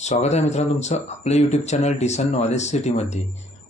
स्वागत आहे मित्रांनो तुमचं आपलं यूट्यूब चॅनल डिसन नॉलेज सिटीमध्ये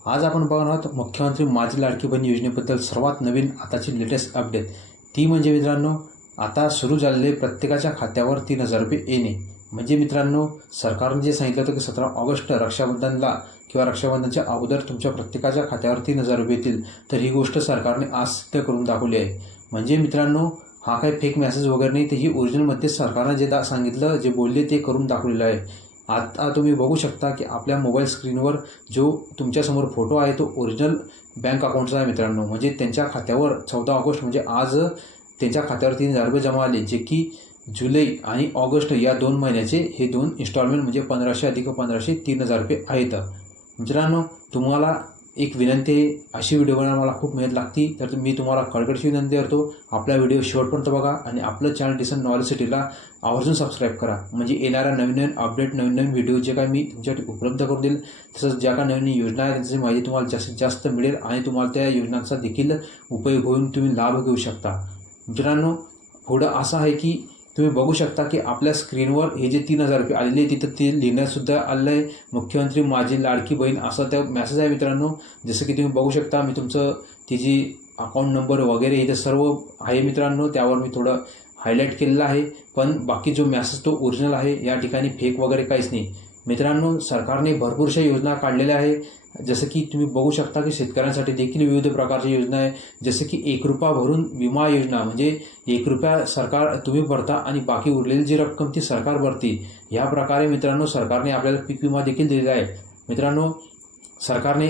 आज आपण बघणार आहोत मुख्यमंत्री माझी लाडकी बहीण योजनेबद्दल सर्वात नवीन आताची लेटेस्ट अपडेट ती म्हणजे मित्रांनो आता सुरू झालेले प्रत्येकाच्या खात्यावर तीन हजार रुपये येणे. म्हणजे मित्रांनो सरकारने जे सांगितलं होतं की सतरा ऑगस्ट रक्षाबंधनला किंवा रक्षाबंधनच्या अगोदर तुमच्या प्रत्येकाच्या खात्यावर तीन हजार रुपये येतील तर ही गोष्ट सरकारने आज सिद्ध करून दाखवली आहे. म्हणजे मित्रांनो हा काही फेक मेसेज वगैरे नाही तर ही ओरिजिनलमध्ये सरकारनं जे दा सांगितलं जे बोलले ते करून दाखवलेलं आहे. आता तुम्ही बघू शकता की आपल्या मोबाईल स्क्रीनवर जो तुमच्यासमोर फोटो आहे तो ओरिजिनल बँक अकाउंटचा आहे मित्रांनो. म्हणजे त्यांच्या खात्यावर चौदा ऑगस्ट म्हणजे आज त्यांच्या खात्यावर तीन हजार रुपये जमा आले जे की जुलै आणि ऑगस्ट या दोन महिन्याचे हे दोन इन्स्टॉलमेंट म्हणजे पंधराशे अधिक पंधराशे तीन हजार रुपये आहेत. मित्रांनो तुम्हाला एक विनंती आहे अशी व्हिडिओ बनवायला मला खूप मेहनत लागती. तर मी तुम्हाला कडकडची विनंती करतो आपला व्हिडिओ शेवटपर्यंत बघा आणि आपलं चॅनल डिसन नॉलेज सिटीला आवर्जून सबस्क्राईब करा. म्हणजे येणाऱ्या नवीन नवीन अपडेट नवीन नवीन व्हिडिओ जे काय मी तुमच्यासाठी उपलब्ध करून देईल तसंच ज्या काय नवीन योजना आहेत त्यांची माहिती तुम्हाला जास्तीत जास्त मिळेल आणि तुम्हाला त्या योजनांचा देखील उपयोग होऊन तुम्ही लाभ घेऊ शकता. मित्रांनो पुढं असं आहे की तुम्ही बघू शकता की आपल्या स्क्रीनवर हे जे तीन हजार रुपये आलेले तिथं ते लिहिण्यातसुद्धा आलेलं आहे. मुख्यमंत्री माझी लाडकी बहीण असं त्या मेसेज आहे मित्रांनो. जसं की तुम्ही बघू शकता मी तुमचं तिची अकाउंट नंबर वगैरे इथं सर्व आहे मित्रांनो त्यावर मी थोडं हायलाईट केलेलं आहे. पण बाकी जो मेसेज तो ओरिजिनल आहे या ठिकाणी फेक वगैरे काहीच नाही. मित्रांनो सरकारने भरपूरशा योजना काढलेल्या आहे जसं की तुम्ही बघू शकता की शेतकऱ्यांसाठी देखील विविध प्रकारच्या योजना आहे जसं की एक रुपया भरून विमा योजना म्हणजे एक रुपया सरकार तुम्ही भरता आणि बाकी उरलेली जी रक्कम ती सरकार भरते ह्या प्रकारे मित्रांनो सरकारने आपल्याला पीक विमा देखील दिलेला आहे. मित्रांनो सरकारने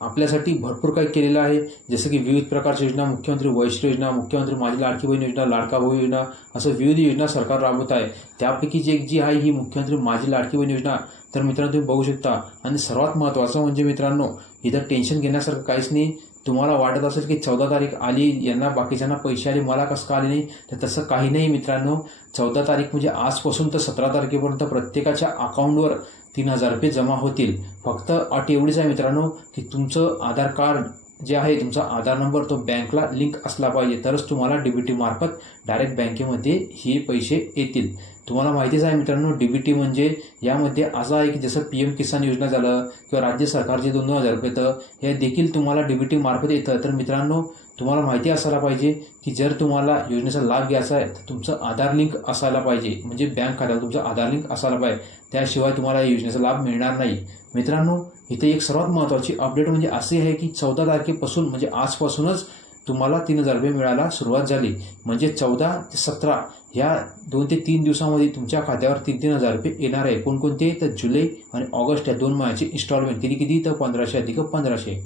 आपल्यासाठी भरपूर काही केलेलं आहे. जसं की विविध प्रकारच्या योजना मुख्यमंत्री वैश्य योजना मुख्यमंत्री माझी लाडकी बहीण योजना लाडका भाऊ योजना असं विविध योजना सरकार राबवत आहे. त्यापैकी जी एक जी आहे ही मुख्यमंत्री माझी लाडकी बहीण योजना. तर मित्रांनो तुम्ही बघू शकता. आणि सर्वात महत्त्वाचं म्हणजे मित्रांनो इथं टेन्शन घेण्यासारखं काहीच नाही. तुम्हाला वाटत असेल की चौदा तारीख आली यांना बाकीच्यांना पैसे आले मला कसं का आले नाही? तर तसं काही नाही मित्रांनो. चौदा तारीख म्हणजे आजपासून तर सतरा तारखेपर्यंत प्रत्येकाच्या अकाउंटवर तीन हजार रुपये जमा होतील. फक्त अट एवढीच आहे मित्रांनो की तुमचं आधार कार्ड जे आहे तुमचा आधार नंबर तो बँकला लिंक असला पाहिजे तरच तुम्हाला डी बी टी मार्फत डायरेक्ट बँकेमध्ये हे पैसे येतील. तुम्हाला माहितीच आहे मित्रांनो डी बी टी म्हणजे यामध्ये असं आहे की जसं पी एम किसान योजना झालं किंवा राज्य सरकारचे दोन दोन हजार रुपये तर हे देखील तुम्हाला डी बी टी मार्फत येतं. तर मित्रांनो तुम्हाला माहिती असायला पाहिजे की जर तुम्हाला योजनेचा लाभ घ्यायचा आहे तर तुमचं आधार लिंक असायला पाहिजे. म्हणजे बँक खात्याला तुमचं आधार लिंक असायला पाहिजे. त्याशिवाय तुम्हाला या योजनेचा लाभ मिळणार नाही. मित्रांनो इथे एक सर्वात महत्त्वाची अपडेट म्हणजे असे आहे की चौदा तारखेपासून म्हणजे आजपासूनच तुम्हाला तीन हजार रुपये मिळायला सुरुवात झाली. म्हणजे चौदा ते सतरा ह्या दोन ते तीन दिवसामध्ये तुमच्या खात्यावर तीन तीन हजार रुपये येणार आहे. कोणकोणते? तर जुलै आणि ऑगस्ट या दोन महिन्याचे इन्स्टॉलमेंट किती किती? तर पंधराशे अधिक पंधराशे.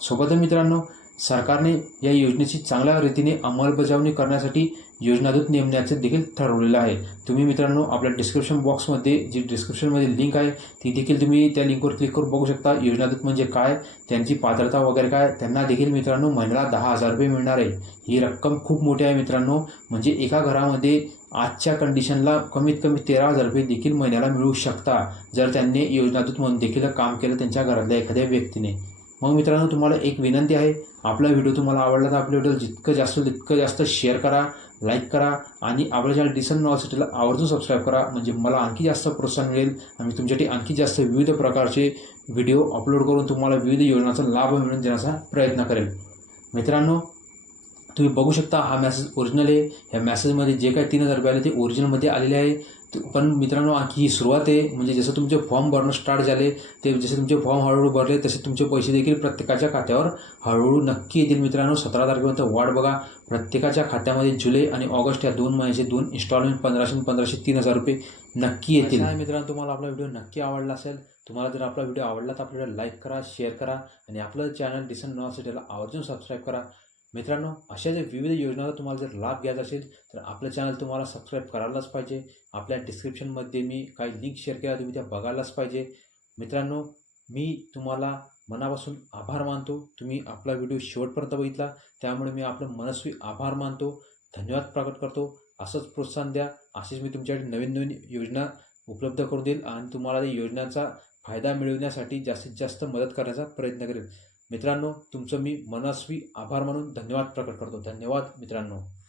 सोबतच मित्रांनो सरकारने या योजनेची चांगल्या रीतीने अंमलबजावणी करण्यासाठी योजनादूत नेमण्याचे देखील ठरवलेलं आहे. तुम्ही मित्रांनो आपल्या डिस्क्रिप्शन बॉक्समध्ये जी डिस्क्रिप्शनमध्ये लिंक आहे ती देखील तुम्ही त्या लिंकवर क्लिक करून बघू शकता. योजनादूत म्हणजे काय? त्यांची पात्रता वगैरे काय? त्यांना देखील मित्रांनो महिन्याला दहा हजार रुपये मिळणार आहे. ही रक्कम खूप मोठी आहे मित्रांनो. म्हणजे एका घरामध्ये आजच्या कंडिशनला कमीत कमी तेरा हजार रुपये देखील महिन्याला मिळू शकता. जर त्यांनी योजनादूत म्हणून देखील काम केलं त्यांच्या घरातल्या एखाद्या व्यक्तीने. मग मित्रांनो तुम्हाला एक विनंती आहे. आपला व्हिडिओ तुम्हाला आवडला तर आपल्या व्हिडिओ जितकं जास्त तितकं जास्त शेअर करा लाईक करा आणि आपल्या चॅनल डिसन नॉसिटीला आवर्जून सबस्क्राईब करा. म्हणजे मला आणखी जास्त प्रोत्साहन मिळेल आणि तुमच्यासाठी आणखी जास्त विविध प्रकारचे व्हिडिओ अपलोड करून तुम्हाला विविध योजनांचा लाभ मिळवून देण्याचा प्रयत्न करेल. मित्रांनो तुम्ही बघू शकता हा मॅसेज ओरिजिनल आहे. ह्या मॅसेजमध्ये जे काही तीन हजार रुपये आले ते ओरिजिनलमध्ये आलेले आहे. पण मित्रांनो आणखी ही सुरुवात आहे. म्हणजे जसं तुमचे फॉर्म भरणं स्टार्ट झाले ते जसे तुमचे फॉर्म हळूहळू भरले तसे तुमचे पैसे देखील प्रत्येकाच्या खात्यावर हळूहळू नक्की येतील मित्रांनो. सतरा तारखेपर्यंत वाट बघा. प्रत्येकाच्या खात्यामध्ये जुलै आणि ऑगस्ट या दोन महिन्याचे दोन इन्स्टॉलमेंट पंधराशे पंधराशे तीन हजार रुपये नक्की येतील. मित्रांनो तुम्हाला आपला व्हिडिओ नक्की आवडला असेल तुम्हाला जर आपला व्हिडिओ आवडला तर आपल्याला लाईक करा शेअर करा आणि आपलं चॅनल डिसन नॉसिटीला आवर्जून सबस्क्राईब करा. मित्रांनो अशा जर विविध योजनांचा तुम्हाला जर लाभ घ्यायचा असेल तर आपलं चॅनल तुम्हाला सबस्क्राईब करायलाच पाहिजे. आपल्या डिस्क्रिप्शनमध्ये मी काही लिंक शेअर केल्या तुम्ही त्या बघायलाच पाहिजे. मित्रांनो मी तुम्हाला मनापासून आभार मानतो. तुम्ही आपला व्हिडिओ शेवटपर्यंत बघितला त्यामुळे मी आपलं मनस्वी आभार मानतो. धन्यवाद प्रकट करतो. असंच प्रोत्साहन द्या. असेच मी तुमच्यासाठी नवीन नवीन योजना उपलब्ध करून देईल आणि तुम्हाला या योजनांचा फायदा मिळवण्यासाठी जास्तीत जास्त मदत करण्याचा प्रयत्न करेल. मित्रांनो तुमचं मी मनस्वी आभार मानून धन्यवाद प्रकट करतो. धन्यवाद मित्रांनो.